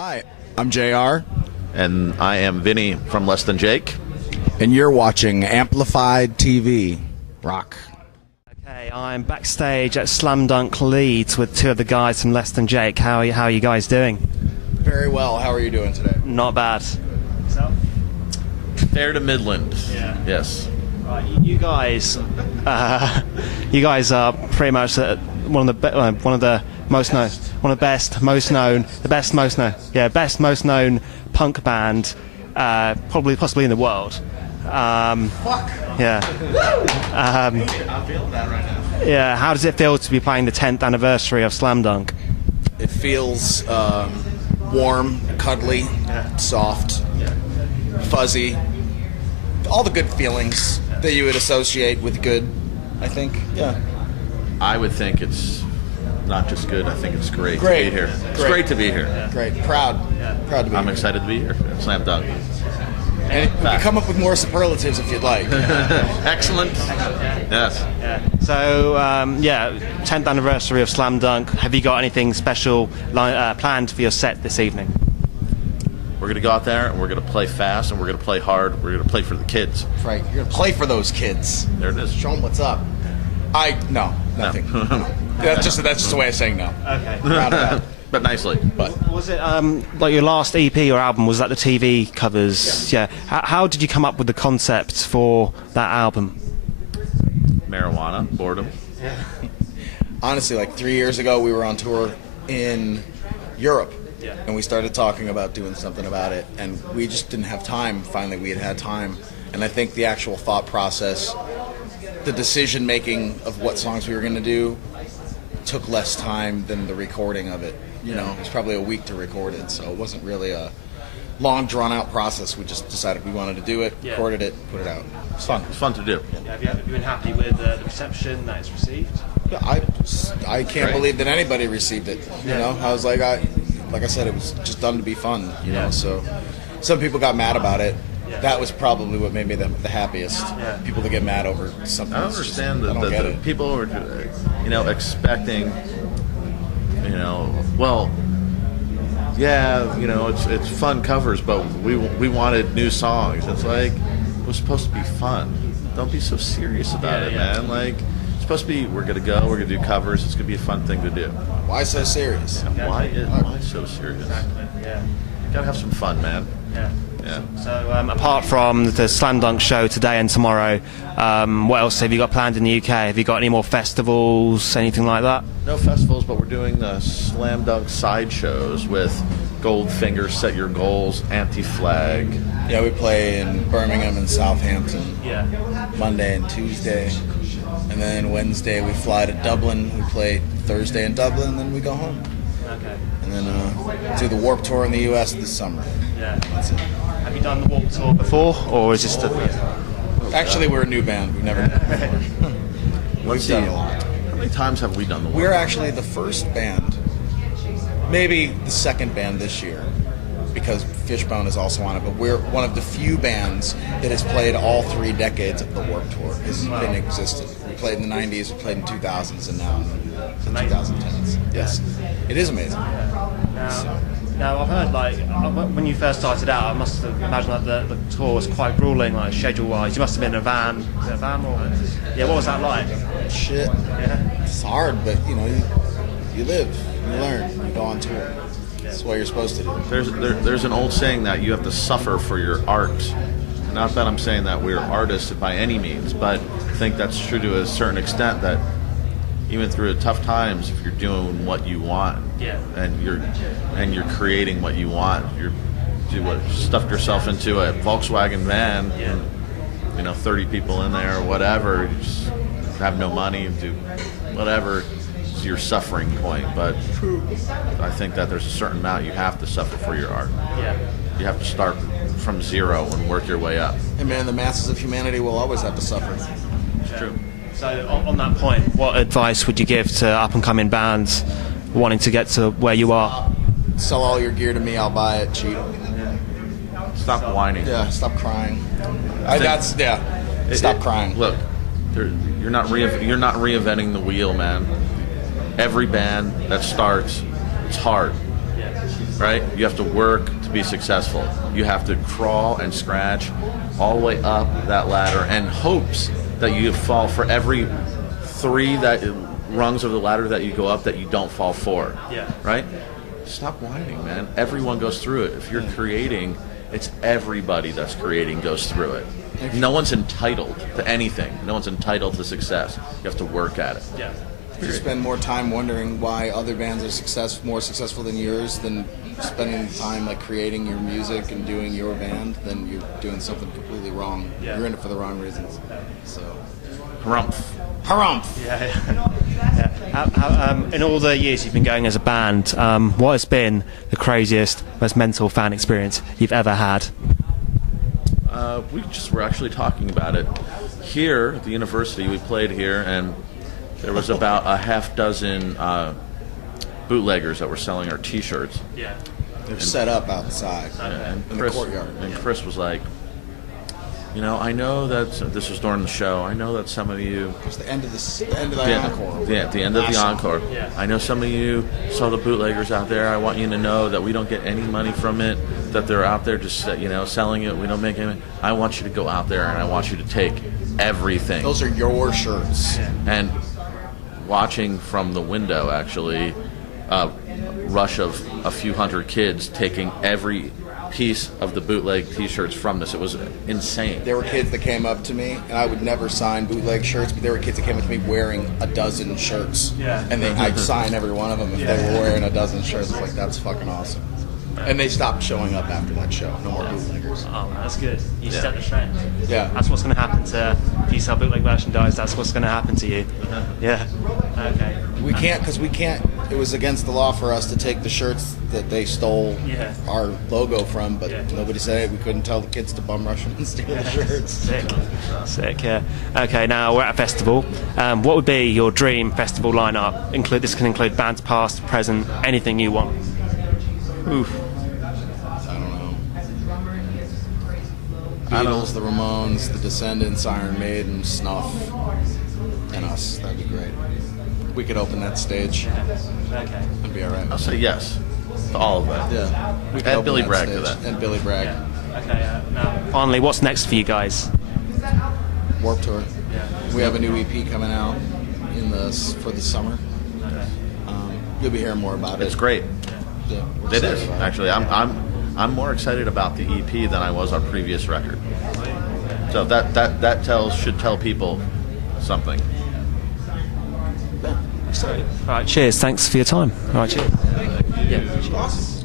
Hi, I'm JR. And I am Vinny from Less Than Jake. And you're watching Amplified TV. Rock. Okay, I'm backstage at Slam Dunk Leeds with two of the guys from Less Than Jake. How are you guys doing? Very well. How are you doing today? Not bad. Yourself? Fair to Midland. Yeah. Yes. Right, you guys are pretty much one of the most known punk band, possibly in the world. Fuck. Yeah. I'm feeling that right now. Yeah. How does it feel to be playing the 10th anniversary of Slam Dunk? It feels warm, cuddly, soft, fuzzy. All the good feelings that you would associate with good, I think. Yeah. I would think it's not just good, I think it's great, Great. to be here. It's Great. great to be here. Yeah. Great. Proud. Proud to be I'm here. excited to be here. Slam Dunk. And we can come up with more superlatives if you'd like. Excellent. Yes. Yeah. So, 10th anniversary of Slam Dunk. Have you got anything special planned for your set this evening? We're going to go out there and we're going to play fast and we're going to play hard. We're going to play for the kids. Right. You're going to play for those kids. There it is. Show them what's up. No, nothing. That's just a way of saying no. Okay. Proud of that. But nicely. But Was it like your last EP or album? Was that the TV covers? Yeah. How did you come up with the concept for that album? Marijuana, boredom. honestly, like 3 years ago, we were on tour in Europe. Yeah. And we started talking about doing something about it, and we just didn't have time. Finally, we had time, and I think the actual thought process, the decision making of what songs we were going to do, took less time than the recording of it. You know, it was probably a week to record it, so it wasn't really a long, drawn out process. We just decided we wanted to do it, recorded it, put it out. It's fun. It's fun to do. Yeah, have you been happy with the reception that it's received? Yeah, I can't Great. believe that anybody received it. You know, I was like I said, it was just done to be fun. You know, so some people got mad about it. That was probably what made me the happiest. Yeah. People that get mad over something. I don't that's just- understand I don't get it. people were, expecting, it's fun covers, but we wanted new songs. It's like, it was supposed to be fun. Don't be so serious about it, man. Like, it's supposed to be, we're gonna do covers. It's gonna be a fun thing to do. Why so serious? Why so serious? Yeah. You gotta have some fun, man. Yeah. Yeah. So, apart from the Slam Dunk show today and tomorrow, what else have you got planned in the UK? Have you got any more festivals, anything like that? No festivals, but we're doing the Slam Dunk side shows with Goldfinger, Set Your Goals, Anti-Flag. Yeah, we play in Birmingham and Southampton Yeah. Monday and Tuesday, and then Wednesday we fly to Dublin. We play Thursday in Dublin, and then we go home. Okay. And then do the Warped Tour in the U.S. this summer. Yeah. That's it. Have you done the Warped Tour before, or is this the... Actually, we're a new band. We've never done it before. We've done a lot. How many times have we done the We're actually the first band, maybe the second band this year, because Fishbone is also on it, but we're one of the few bands that has played all 3 decades of the Warped Tour. Has been existent. We played in the 90s, we played in 2000s, and now in the 2010s. Yes. It is amazing. Now, I've heard, when you first started out, I must have imagined that the tour was quite grueling, like, schedule-wise. You must have been in a van. Was it a van, or... Yeah, what was that like? Shit. Yeah. It's hard, but, you live, you learn, you go on tour. That's what you're supposed to do. There's an old saying that you have to suffer for your art. Not that I'm saying that we're artists by any means, but I think that's true to a certain extent, that even through tough times, if you're doing what you want, and you're creating what you want, stuffed yourself into a Volkswagen van, 30 people in there or whatever, you just have no money, do whatever is your suffering point. But I think that there's a certain amount you have to suffer for your art. Yeah. You have to start from zero and work your way up. And man, the masses of humanity will always have to suffer. It's true. So, on that point, what advice would you give to up-and-coming bands wanting to get to where you are? Sell all your gear to me, I'll buy it cheap. Stop whining. Yeah, stop crying. Stop crying. Look, you're not reinventing the wheel, man. Every band that starts, it's hard. right? You have to work to be successful. You have to crawl and scratch all the way up that ladder and hopes that you fall for every 3 rungs of the ladder that you go up that you don't fall for. Yeah. Right? Stop whining, man. Everyone goes through it. If you're creating, it's everybody that's creating goes through it. No one's entitled to anything. No one's entitled to success. You have to work at it. Yeah. You spend more time wondering why other bands are more successful than yours than spending time like creating your music and doing your band, then you're doing something completely wrong. Yeah. You're in it for the wrong reasons. So, Harumph. harumph! In all the years you've been going as a band, what has been the craziest, most mental fan experience you've ever had? We just were actually talking about it. Here at the university, we played here, and there was about a half dozen bootleggers that were selling our T-shirts. Yeah. They're set up outside And in Chris, the courtyard. And Chris was like, you know, I know that this was during the show. I know that some of you. It's the end of the encore. Yeah, at the end of the encore. Yeah. I know some of you saw the bootleggers out there. I want you to know that we don't get any money from it. That they're out there just selling it. We don't make any. I want you to go out there and I want you to take everything. Those are your shirts. And watching from the window, actually, a rush of a few hundred kids taking every piece of the bootleg T-shirts from this. It was insane. There were kids that came up to me, and I would never sign bootleg shirts, but there were kids that came up to me wearing a dozen shirts. Yeah. And I'd sign every one of them if they were wearing a dozen shirts. It's like, that's fucking awesome. And they stopped showing up after that show. No more bootleggers. Oh, that's good. You set the trend. Yeah. That's what's going to happen to if you sell bootleg merchandise. That's what's going to happen to you. Yeah. Okay. We can't. It was against the law for us to take the shirts that they stole our logo from, but nobody said it. We couldn't tell the kids to bum rush them and steal the shirts. Sick, yeah. Okay, now we're at a festival. What would be your dream festival lineup? This can include bands past, present, anything you want. Oof. I don't know. Beatles, the Ramones, the Descendants, Iron Maiden, Snuff, and us. That'd be great. We could open that stage. Okay. That'd be all right. I'll say yes to all of that. Yeah. We could Add open Billy that Bragg to stage. that. And Billy Bragg. Yeah. Okay. Now, finally, what's next for you guys? Warped Tour. Yeah. We have a new EP coming out for the summer. Okay. You'll be hearing more about it. It's great. Yeah, we're It excited is about it. actually. I'm more excited about the EP than I was our previous record. So that should tell people something. All right. Cheers. Thanks for your time. All right. Cheers. Yeah. Cheers. Awesome.